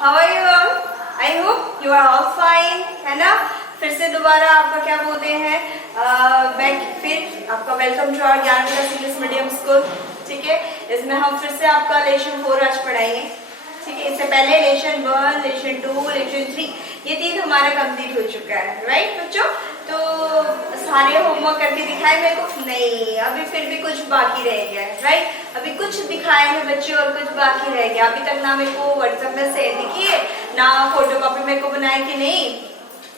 How are you all? I hope you are all fine, है ना। फिर से दोबारा आपका क्या बोलते हैं फिर आपका वेलकम टू आवर ज्ञान विकास इंग्लिश मीडियम स्कूल। ठीक है, इसमें हम फिर से आपका लेसन 4 आज पढ़ाएंगे। ठीक है, इससे पहले लेसन 1, लेसन 2, लेसन 3 ये 3 हमारा कंप्लीट हो चुका है, राइट बच्चों। तो सारे होमवर्क करके दिखाए मेरे को? नहीं, अभी फिर भी कुछ बाकी रह गया है, राइट। अभी कुछ दिखाए हैं बच्चे और कुछ बाकी रह गया। अभी तक ना मेरे को व्हाट्सएप में सेंड किए, ना फोटो कॉपी मेरे को बनाए कि नहीं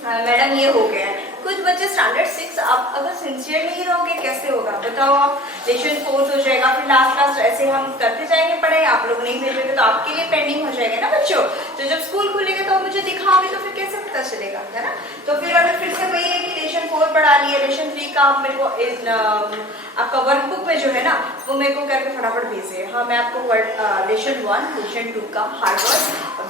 मैडम ये हो गया है। कुछ बच्चे स्टैंडर्ड 6 आप अगर सिंसियर नहीं रहोगे कैसे होगा बताओ आप। लेसन 4 हो जाएगा, फिर लास्ट ऐसे हम करते जाएंगे पढ़ाई। आप लोग नहीं भेजोगे तो आपके लिए पेंडिंग हो जाएगा ना बच्चों। तो जब स्कूल खुलेगा तो मुझे दिखाओगे तो फिर कैसे पता चलेगा, है ना। तो फिर अगर फिर से वही है कि लेसन 4 पढ़ा लिए, लेसन 3 का आप मेरे को आपका वर्कबुक में जो है ना वो मेरे को करके फटाफट भेजिए। हाँ, मैं आपको लेसन 1, लेसन 2 का हार्ड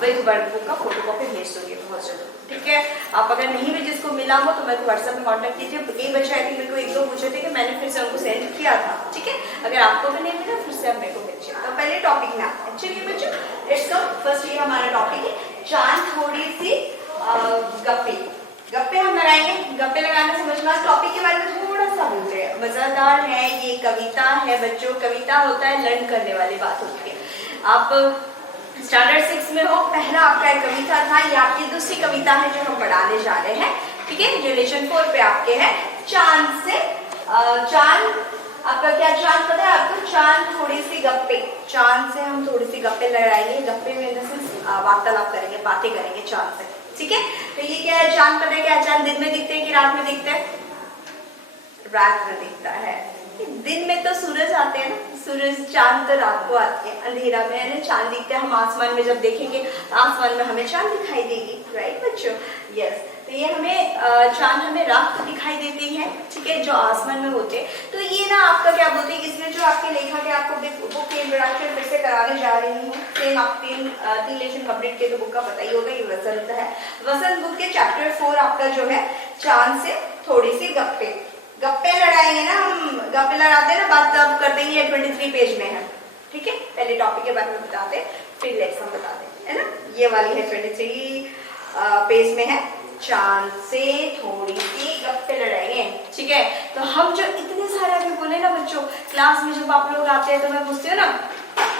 वर्क वर्कबुक का फोटो कॉपी भेज दूंगी बहुत जल्द। ठीक है, आप अगर नहीं भी जिसको मिला हो तो मेरे को व्हाट्सएप में कांटेक्ट कीजिए। कई बच्चे आए थे मेरे को 1-2 पूछे थे कि मैंने फिर से उनको सेंड किया था। ठीक है, अगर आपको भी नहीं मिला फिर से आप मेरे को भेजिए। तो पहले टॉपिक में एक्चुअली बच्चों लेट्स कम फर्स्ट, ये हमारा टॉपिक है चांद थोड़ी सी गप्पे हम लगाएंगे। गप्पे लगाना समझना, टॉपिक के बारे में थोड़ा सा बोलते हैं। मजेदार है, ये कविता है बच्चों। कविता होता है लर्न करने वाली बात होती है। आप स्टैंडर्ड 6 में हो, पहला आपका एक कविता था, ये आपकी दूसरी कविता है जो हम पढ़ाने जा रहे हैं। ठीक है, जो लेसन 4 पे आपके है चांद से चांद आपका क्या चांद पता है आपको? चांद थोड़ी सी गप्पे, चांद से हम थोड़ी सी गप्पे लगाएंगे। गप्पे में वार्तालाप करेंगे, बातें करेंगे चांद से। ठीक है, तो ये क्या है? चांद पता है क्या? चांद दिन में दिखते हैं कि रात में दिखते हैं? रात में दिखता है। दिन में तो सूरज आते हैं ना, सूरज चांद तो रात को आते हैं, अंधेरा में है ना चांद दिखता है। हम आसमान में जब देखेंगे आसमान में हमें चांद दिखाई देगी, राइट बच्चों। यस, तो ये हमें चांद हमें रात को दिखाई देती है। ठीक है, जो आसमान में होते हैं। तो ये ना आपका क्या बोलते हैं, इसमें जो आपके लेखक है आपको बुक के इंट्रोडक्शन फिर से कराने जा रही हूँ। सेम आप 3 लेसन कंप्लीट किए तो बुक का पता ही होगा, ये वसंत है। वसंत बुक के चैप्टर 4 आपका जो है चांद से थोड़ी सी गप्पे लड़ाएंगे ना हम। गप्पे लड़ाते हैं ना, बात तब करते हैं। ये 23 पेज में है। ठीक है, पहले टॉपिक के बारे में बताते फिर लेसन बताते, है ना। ये वाली है 23 पेज में है, चांद से थोड़ी सी गप्पे लड़ाएंगे। ठीक है, तो हम जो इतने सारे अभी बोले ना बच्चों, क्लास में जब आप लोग आते हैं तो मैं पूछती हूँ ना,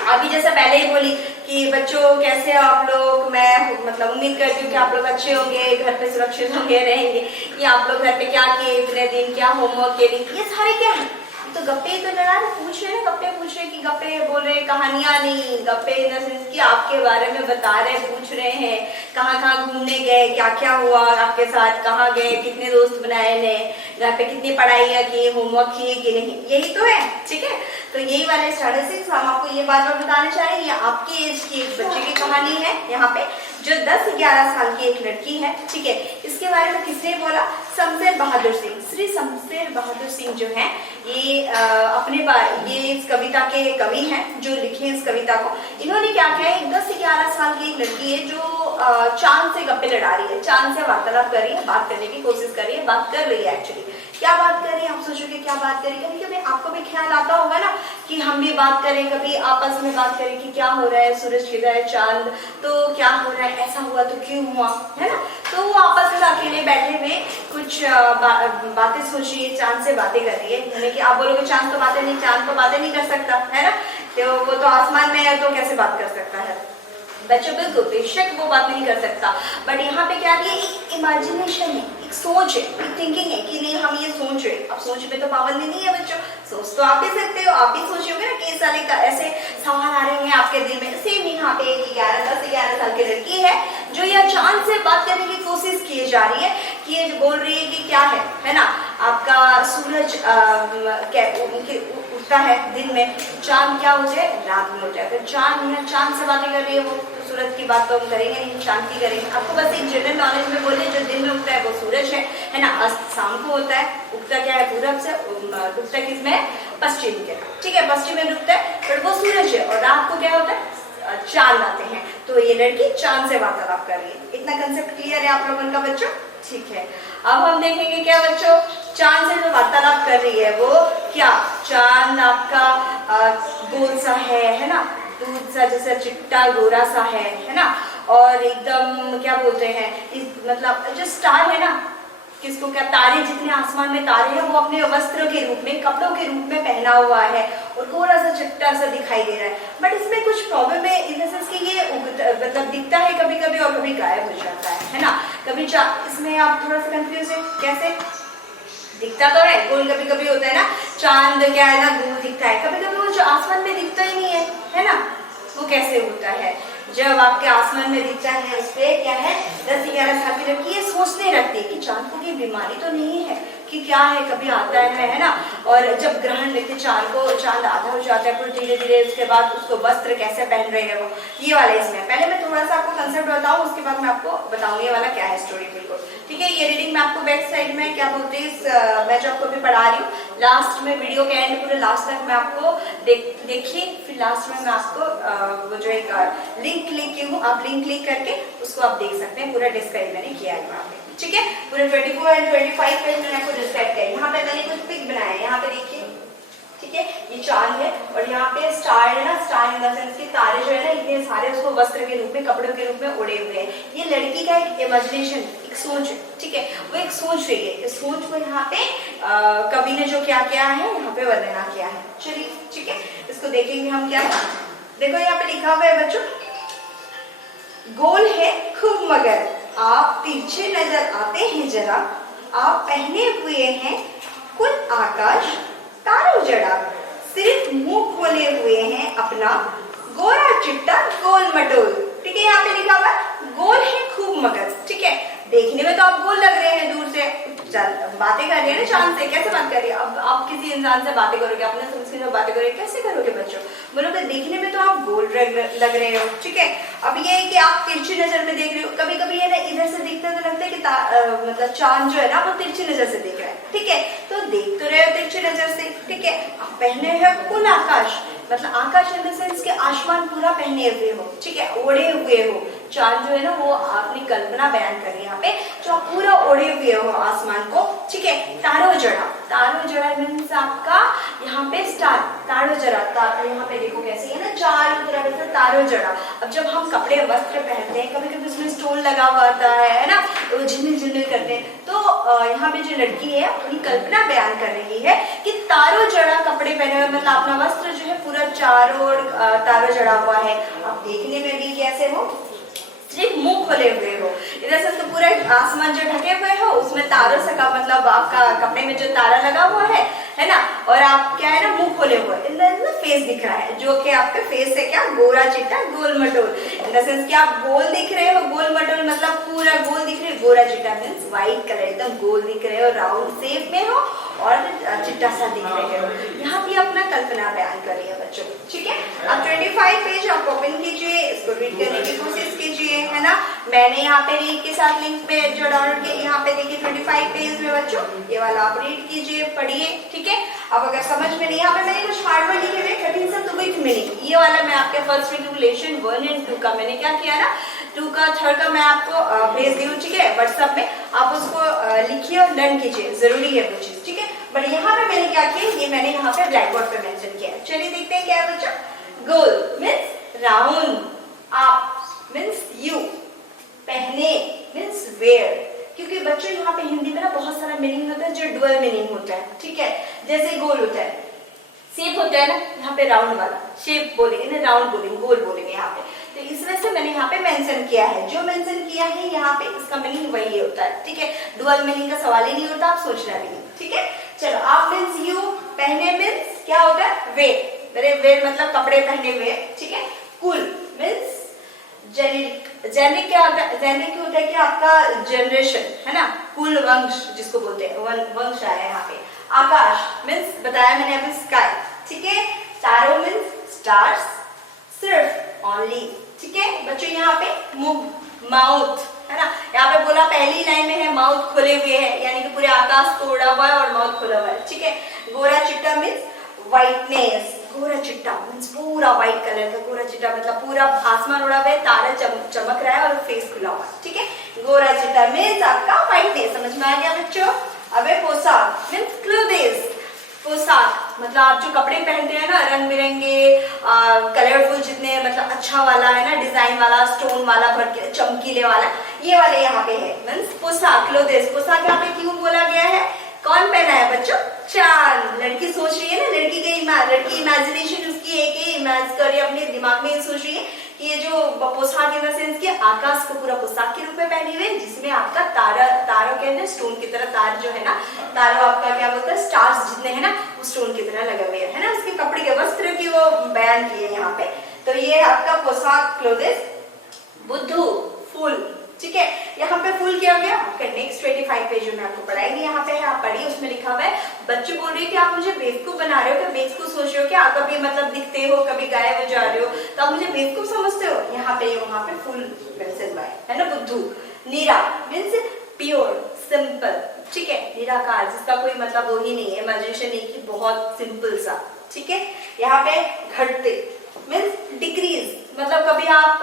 अभी जैसे पहले ही बोली कि बच्चों कैसे आप लोग, मैं मतलब उम्मीद करती हूँ कि आप लोग अच्छे होंगे, घर पे सुरक्षित होंगे, रहेंगे। कि आप लोग घर पे क्या किए इतने दिन, क्या होमवर्क किए, ये सारे क्या है? तो गप्पे तो लड़ा रहे, पूछ रहे हैं, गप्पे पूछ रहे कि गप्पे बोल रहे, कहानियां नहीं, गप्पे इन द सेंस कि आपके बारे में बता रहे, पूछ रहे हैं कहाँ घूमने गए, क्या क्या हुआ आपके साथ, कहाँ गए, कितने दोस्त बनाए ने, घर पे कितनी पढ़ाई की, होमवर्क किए कि नहीं, यही तो है। ठीक है, तो यही वाले स्टैंडर्ड 6 हम आपको ये बात बताना चाह रहे हैं। ये आपकी एज की एक बच्चे की कहानी है यहाँ पे, जो 10-11 साल की एक लड़की है। ठीक है, इसके बारे में किसने बोला? शमशेर बहादुर सिंह। श्री शमशेर बहादुर सिंह जो है ये ये इस कविता के कवि हैं जो लिखे इस कविता को। इन्होंने क्या किया है, 10-11 साल की एक लड़की है जो चांद से गप्पे लड़ा रही है, चांद से वार्तालाप कर रही है, बात करने की कोशिश कर रही है, बात कर रही है। एक्चुअली क्या बात कर रही है आप सोचोगे, क्या बात करें? कभी कभी आपको भी ख्याल आता होगा ना कि हम भी बात करें, कभी आपस में बात करें कि क्या हो रहा है, सूरज किधर है, चांद तो क्या हो रहा है, ऐसा हुआ तो क्यों हुआ, है ना। तो वो आपस में अकेले बैठे में कुछ बातें सोच रही है, चांद से बातें कर रही है। यानी कि आप बोलोगे चांद तो बातें नहीं, चांद तो बातें नहीं कर सकता, है ना। तो वो तो आसमान में है तो कैसे बात कर सकता है बच्चों? बिल्कुल बेशक वो बात नहीं कर सकता। बट यहाँ पे क्या है, एक इमेजिनेशन है, एक सोच है, एक थिंकिंग है कि नहीं हम ये सोच रहे। अब सोच पे तो पाबंदी नहीं है बच्चों, सोच तो आप ही सकते हो, आप ही सोचोगे ना। कई सारे ऐसे सवाल आ रहे होंगे आपके दिल में। सेम यहाँ पे 10-11 साल की लड़की है जो यह चांद से बात करने की कोशिश की जा रही है कि ये बोल रही है कि क्या है ना, आपका सूरज उठता है दिन में, चांद क्या हो जाए रात में हो जाए। अगर चांद से बातें कर रही है वो, तो सूरज की बात तो हम करेंगे नहीं, चांद की करेंगे। आपको बस एक जनरल नॉलेज में बोले, जो दिन में उगता है वो सूरज है ना। अस्त शाम को होता है, उगता क्या है पूरब से, डूबता किसमें? पश्चिम के। ठीक है, पश्चिम में डूबता है, पर वो सूरज है। और रात को क्या होता है? चांद आते हैं। तो ये लड़की चांद से वार्तालाप कर रही है। इतना कंसेप्ट क्लियर है आप लोगों का बच्चों? ठीक है, अब हम देखेंगे क्या बच्चों, चांद से जो वार्तालाप कर रही है वो क्या, चांद आपका गोल सा है ना, दूध सा जैसा चिट्टा गोरा सा है ना। और एकदम क्या बोलते हैं मतलब जो स्टार है ना, किसको क्या, तारे, जितने आसमान में तारे हैं वो अपने वस्त्र के रूप में, कपड़ों के रूप में पहना हुआ है और थोड़ा सा चिट्टा सा दिखाई दे रहा है। बट इसमें कुछ प्रॉब्लम है इन द सेंस कि ये मतलब दिखता है कभी कभी और कभी गायब हो जाता है ना। कभी इसमें आप थोड़ा सा कंफ्यूज है, कैसे दिखता तो है गोल, कभी कभी होता है ना चांद क्या है ना गोल दिखता है, कभी कभी वो जो आसमान में दिखता ही नहीं है ना, वो कैसे होता है? जब आपके आसमान में दिखता है उस पे क्या है 10-11 साल की लड़की ये सोचने लगती है कि चांद को कोई बीमारी तो नहीं है कि क्या है, कभी आता है ना। और जब ग्रहण देखते चांद आधा हो जाता है, फिर धीरे धीरे उसके बाद उसको वस्त्र कैसे पहन रहे हैं वो, ये वाला इसमें। पहले मैं थोड़ा सा आपको कंसेप्ट बताऊं, उसके बाद मैं आपको बताऊंगी ये वाला क्या है स्टोरी बिल्कुल, ठीक है। ये रीडिंग मैं आपको बैक साइड में क्या बोलते हैं, मैं जो आपको अभी पढ़ा रही हूँ लास्ट में, वीडियो के एंड पूरे लास्ट तक मैं आपको देखिए, फिर लास्ट में मैं आपको वो जो एक लिंक की हूँ, आप लिंक क्लिक करके उसको आप देख सकते हैं, पूरा डिस्क्राइब मैंने किया है वहाँ पे, ठीक है। पूरे 24 एंड 25 पेज मैंने आपको डिस्क्राइब किया है। यहाँ पे मैंने कुछ पिक बनाया है, यहाँ पे देखिए, ठीक है, ये चांद है और यहाँ पे स्टार है ना, स्टार इन द सेंस के तारे जो है ना इतने सारे उसको वस्त्र के रूप में, कपड़ों के रूप में उड़े हुए हैं। ये लड़की का एक इमेजिनेशन, एक सोच है, ठीक है, वो एक सोच रही है। इस सोच को यहाँ पे कवि ने जो क्या किया है यहाँ पे वर्णना किया है। चलिए ठीक है, इसको देखेंगे हम क्या है। देखो यहाँ पे लिखा हुआ है बच्चों, गोल है खूब मगर आप पीछे नजर आते हैं जरा, आप पहने हुए हैं कुल आकाश तारों जड़ा, सिर्फ मुंह खोले हुए हैं अपना गोरा चिट्टा गोल मटोल, ठीक है। यहाँ पे लिखा हुआ है गोल है खूब मगर, ठीक है, देखने में तो आप गोल लग रहे हैं दूर से, बातें कर रहे हैं ना चांद से, कैसे बात कर रही है? अब आप किसी इंसान से बातें करोगे, अपने संस्कृत में बातें करोगे, कैसे करोगे बच्चों? बोलोगे देखने में तो आप गोल लग रहे हो, ठीक है। अब ये है कि आप तिरछी नजर में देख रहे हो, कभी कभी है ना इधर से दिखता तो लगता है कि मतलब चांद जो है ना वो तिरछी नजर से देख रहा है, ठीक है, तो देख तो रहे हो तिरछी नजर से, ठीक है। आप पहने हैं कुल आकाश, मतलब आकाश इन द सेंस के आसमान पूरा पहने हुए हो, ठीक है, ओढ़े हुए हो। चांद जो है ना वो अपनी कल्पना बयान कर रही है यहाँ पे, जो आप पूरा ओढ़े हुए हो आसमान को, ठीक है। तारो जड़ा मीन्स आपका यहाँ पे स्टार, तारो जड़ा, यहाँ पे देखो कैसे है ना चारों तरफ से तारो जड़ा। अब जब हम कपड़े वस्त्र पहनते हैं, कभी कभी उसमें स्टोन लगा हुआ होता है ना, तो झिलमिल करते हैं, तो यहाँ पे जो लड़की है अपनी कल्पना बयान कर रही है कि तारो जड़ा कपड़े पहने हुए, मतलब अपना वस्त्र जो है पूरा चारों ओर तारो जड़ा हुआ है। अब देखने में भी कैसे हो, सिर्फ मुंह खोले हुए हो, इधर से तो पूरा आसमान जो ढके हुए हो उसमें तारों से का मतलब आपका कपड़े में जो तारा लगा हुआ है ना, और आप क्या है ना मुंह खोले हुए, इधर फेस दिख रहा है जो कि आपके फेस से क्या गोरा चिट्टा गोल मटोल, इन द सेंस कि आप गोल दिख रहे हो, गोल मटोल मतलब पूरा गोल दिख रहे हो, गोरा चिट्टा मीन्स व्हाइट कलर, एकदम गोल दिख रहे हो, राउंड शेप में हो और चिट्टा सा दिख रहे हो। यहाँ भी अपना कल्पना बयान कर रही है बच्चों, ठीक है। अब 25 पेज आप ओपन कीजिए, इसको रीड करने की कोशिश कीजिए, है ना। मैंने यहाँ पे रीड के साथ लिंक पे जो डाउनलोड किया, यहाँ पे देखिए 25 पेज में बच्चों, ये वाला आप रीड कीजिए, पढ़िए, ठीक है। अब अगर समझ में नहीं, यहाँ पे मैंने कुछ हार्ड वर्ड लिखे हुए, कठिन शब्द विथ मीनिंग, ये वाला मैं आपके फर्स्ट रेगुलेशन 1 एंड 2 का मैंने क्या किया ना, 2 का 3 का मैं आपको भेज दी हूँ, ठीक है, व्हाट्सएप में, आप उसको लिखिए और लर्न कीजिए, जरूरी है वो चीज, ठीक है। बट यहाँ पे मैंने क्या किया, ये मैंने यहाँ पे ब्लैक बोर्ड पे मेंशन किया है। चलिए देखते हैं क्या है बच्चों। गोल मीन्स राउंड, आप मीन्स यू, पहने मीन्स वेयर, क्योंकि बच्चों यहाँ पे हिंदी में ना बहुत सारा मीनिंग होता है जो डुअल मीनिंग होता है, ठीक है। जैसे गोल होता है, शेप होता है ना, यहाँ पे राउंड वाला शेप बोलेंगे ना, राउंड बोलेंगे, गोल बोलेंगे यहाँ पे, तो इस वजह से मैंने यहाँ पे मेंशन किया है। जो मेंशन किया है यहाँ पे इसका मीनिंग वही होता है, ठीक है, डुअल मीनिंग का सवाल ही नहीं होता, आप सोचना भी नहीं, ठीक है। चलो, आप मीन्स यू, पहने मीन्स क्या होता है वेयर, वेयर मतलब कपड़े पहने हुए, ठीक है। कुल मीन्स जेनेरिक क्या होता है, जेनेरिक होता है कि आपका जनरेशन, है ना, कुल वंश जिसको बोलते हैं, वंश आया यहाँ पे। आकाश मीन्स बताया मैंने अभी स्काई, ठीक है। तारो मीन्स स्टार्स, सिर्फ ऑनली, ठीक है बच्चों। यहाँ पे मुंह, माउथ, है ना, यहाँ पे बोला पहली लाइन में है माउथ खोले हुए है, यानी कि पूरे आकाश को उड़ा हुआ है और माउथ खोला हुआ है, ठीक है। गोरा चिट्टा मीन्स व्हाइटनेस, गोरा चिट्टा मीन्स पूरा व्हाइट कलर का, गोरा चिट्टा मतलब पूरा आसमान उड़ा हुआ है, तारा चमक रहा है और फेस खुला हुआ है, ठीक है। गोरा चिट्टा मीन्स आपका व्हाइटनेस, समझ में आ गया बच्चों। अब पोशाक मीन्स क्लोथेस, पोशाक मतलब आप जो कपड़े पहनते हैं ना रंग बिरंगे कलरफुल, जितने मतलब अच्छा वाला है ना, डिजाइन वाला, स्टोन वाला, भर के चमकीले वाला, ये वाले यहाँ पे है। मीन्स पोशाक, क्लोथेस, पोशाक यहाँ पे क्यों बोला गया है? कौन पहना है बच्चों? चांद। लड़की सोच रही है ना, लड़की इमेजिनेशन उसकी एक ही इमेज कर रही है, अपने दिमाग में ये सोच रही है कि ये जो पोशाक इन द सेंस कि आकाश को पूरा पोशाक के रूप में पहनी हुई है, जिसमें आपका तारों के अंदर स्टोन की तरह तार जो है ना, तारों आपका क्या बोलता है, स्टार्स जितने हैं ना वो स्टोन की तरह लगे हुए है ना, उसके कपड़े के वस्त्र की वो बयान किए यहाँ पे। तो ये आपका पोशाक, क्लोथेस। बुद्धू, फूल, ठीक है। यहाँ पे फूल क्या हो गया आपका? नेक्स्ट 25 पेज में आपको पढ़ाएंगे, यहाँ पे है, आप पढ़िए, उसमें लिखा हुआ है। बच्चे बोल रहे हैं कि आप मुझे बेवकूफ बना रहे हो, क्या बेवकूफ सोच रहे हो, क्या कभी मतलब दिखते हो, कभी गायब हो जा रहे हो, तो आप मुझे बेवकूफ समझते हो? यहाँ पे वहाँ पे फुल मैसेज है ना। बुद्धू, नीरा मीन्स प्योर, सिंपल, ठीक है। निराकार, जिसका कोई मतलब वो ही नहीं है, इमेजिनेशन नहीं की, बहुत सिंपल सा, ठीक है। यहाँ पे घटते मीन्स डिक्रीज, मतलब कभी आप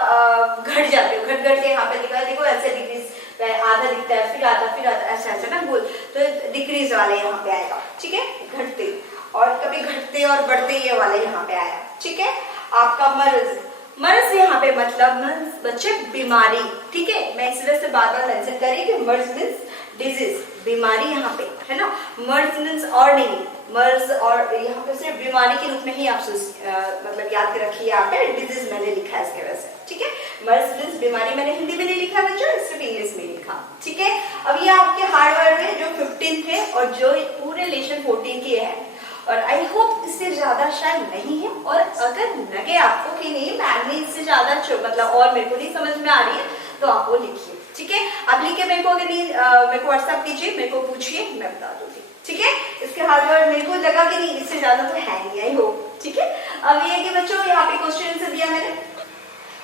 घट जाते हो, घट के यहाँ पे लिखा है, देखो ऐसे डिक्रीज, आधा दिखता है, फिर आधा ऐसा ऐसा ना गोल, तो डिक्रीज वाले यहाँ पे आएगा, ठीक है। घटते, और कभी घटते और बढ़ते ये वाले यहाँ पे आया, ठीक है। आपका मर्ज, मर्ज यहाँ पे मतलब बच्चे बीमारी, ठीक है। मैं इस वजह से बार मेंशन कर रही हूँ कि मर्ज मीन्स डिजीज, बीमारी यहाँ पे है ना। मर्ज मीन्स और नहीं, मर्ज और यहाँ पे सिर्फ बीमारी के रूप में ही आप मतलब याद के रखिए, यहाँ पे डिजीज मैंने लिखा है इसके वजह से, ठीक है। मर्ज मीन्स बीमारी मैंने हिंदी में नहीं लिखा बच्चों, सिर्फ इंग्लिश में लिखा, ठीक है। अब ये आपके हार्ड वर्ड में जो 15 थे और जो पूरे लेशन 14 के है, और आई होप इससे ज्यादा शायद नहीं है, और अगर लगे आपको कि नहीं मैम ने इससे ज्यादा मतलब और मेरे को नहीं समझ में आ रही है, तो आप वो लिखिए, ठीक है। अब लिख के मेरे को अगर नहीं मेरे को व्हाट्सएप कीजिए, मेरे को पूछिए, मैं बता दूंगी, ठीक है। इसके हार्ड वर्ड मेरे को लगा कि नहीं इससे ज्यादा तो है नहीं, आई होप, ठीक है। अब ये कि बच्चों यहाँ पे क्वेश्चन आंसर दिया मैंने,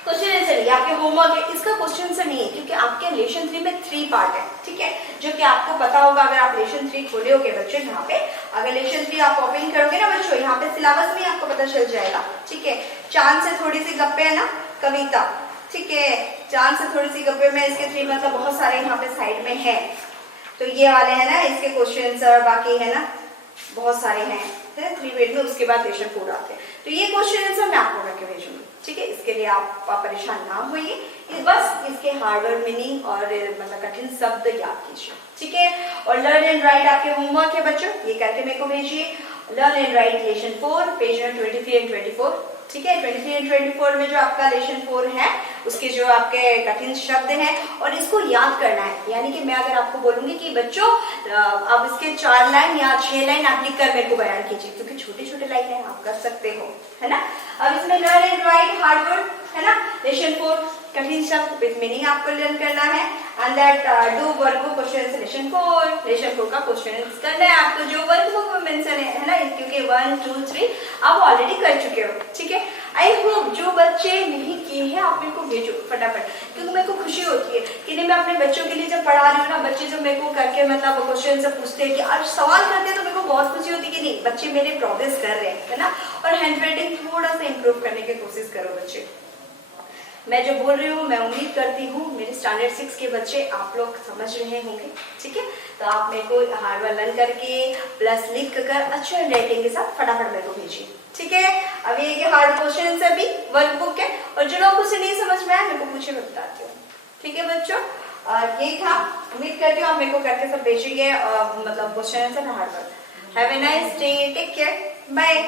क्वेश्चन आंसर नहीं, आपके होमवर्क है, इसका क्वेश्चन आंसर नहीं है, क्योंकि आपके लेशन 3 में 3 पार्ट है, ठीक है, जो कि आपको पता होगा अगर आप लेशन 3 खोलोगे बच्चों। यहाँ पे अगर लेशन 3 आप ओपन करोगे ना बच्चों, यहाँ पे सिलेबस में आपको पता चल जाएगा, ठीक है। चांद से थोड़ी सी गप्पे है ना, कविता, ठीक है, चांद से थोड़ी सी गप्पे में इसके 3 मतलब बहुत सारे यहाँ पे साइड में है, तो ये वाले है ना इसके क्वेश्चन आंसर, बाकी है ना बहुत सारे हैं 3 पेज में, उसके बाद लेशन 4 आते हैं, तो ये क्वेश्चन आंसर मैं आपको करके भेजूंगी, ठीक है। इसके लिए आप परेशान ना होइए, बस इसके हार्डवर्ड मीनिंग और मतलब कठिन शब्द याद कीजिए, ठीक है। और लर्न एंड राइट आपके होमवर्क है बच्चों, ये करके मेरे को भेजिए। Learn and write lesson 4 page number 23 and 24, ठीक है। 23 एंड 24 में जो आपका लेशन 4 है उसके जो आपके कठिन शब्द हैं, और इसको याद करना है, यानी कि मैं अगर आपको बोलूंगी कि बच्चों आप इसके 4 लाइन या 6 लाइन आप लिख कर मेरे को बयान कीजिए, क्योंकि छोटे छोटे लाइन है, आप कर सकते हो, है ना। अब इसमें लर्न एंड राइट हार्डवर्ड है ना, लेशन 4 कठिन शब्द विद मीनिंग आपको लर्न करना है, and that do workbook question lesson 4 का क्वेश्चन करना है आपको, जो वर्कबुक में मेंशन है ना, क्योंकि 1 2 3 आप ऑलरेडी कर चुके हो, ठीक है। आई होप जो बच्चे नहीं किए हैं आप मेरे को भेजो फटाफट, क्योंकि मेरे को खुशी होती है कि नहीं मैं अपने बच्चों के लिए जब पढ़ा रही हूँ ना, बच्चे जब मेरे को करके मतलब क्वेश्चन से पूछते हैं कि आज सवाल करते हैं, तो मेरे को बहुत खुशी होती है कि नहीं बच्चे मेरे प्रोग्रेस कर रहे हैं, है ना। और हैंड राइटिंग थोड़ा सा इम्प्रूव करने की कोशिश करो बच्चे, मैं जो बोल रही हूँ मैं उम्मीद करती हूँ मेरे स्टैंडर्ड 6 के बच्चे आप लोग समझ रहे होंगे, ठीक है। तो आप मेरे को हार्डवर्ड लर्न करके प्लस लिख कर अच्छे हैंड राइटिंग के साथ फटाफट मेरे को भेजिए, ठीक है। अब ये हार्ड क्वेश्चन आंसर भी वर्कबुक है, और जो लोग उसे नहीं समझ में आया मेरे को पूछे, मैं बताती हूँ, ठीक है बच्चों। और ये था, उम्मीद करती हूँ आप मेरे को करके सब भेजिए मतलब question answer hard word. Have a nice day, take care, bye.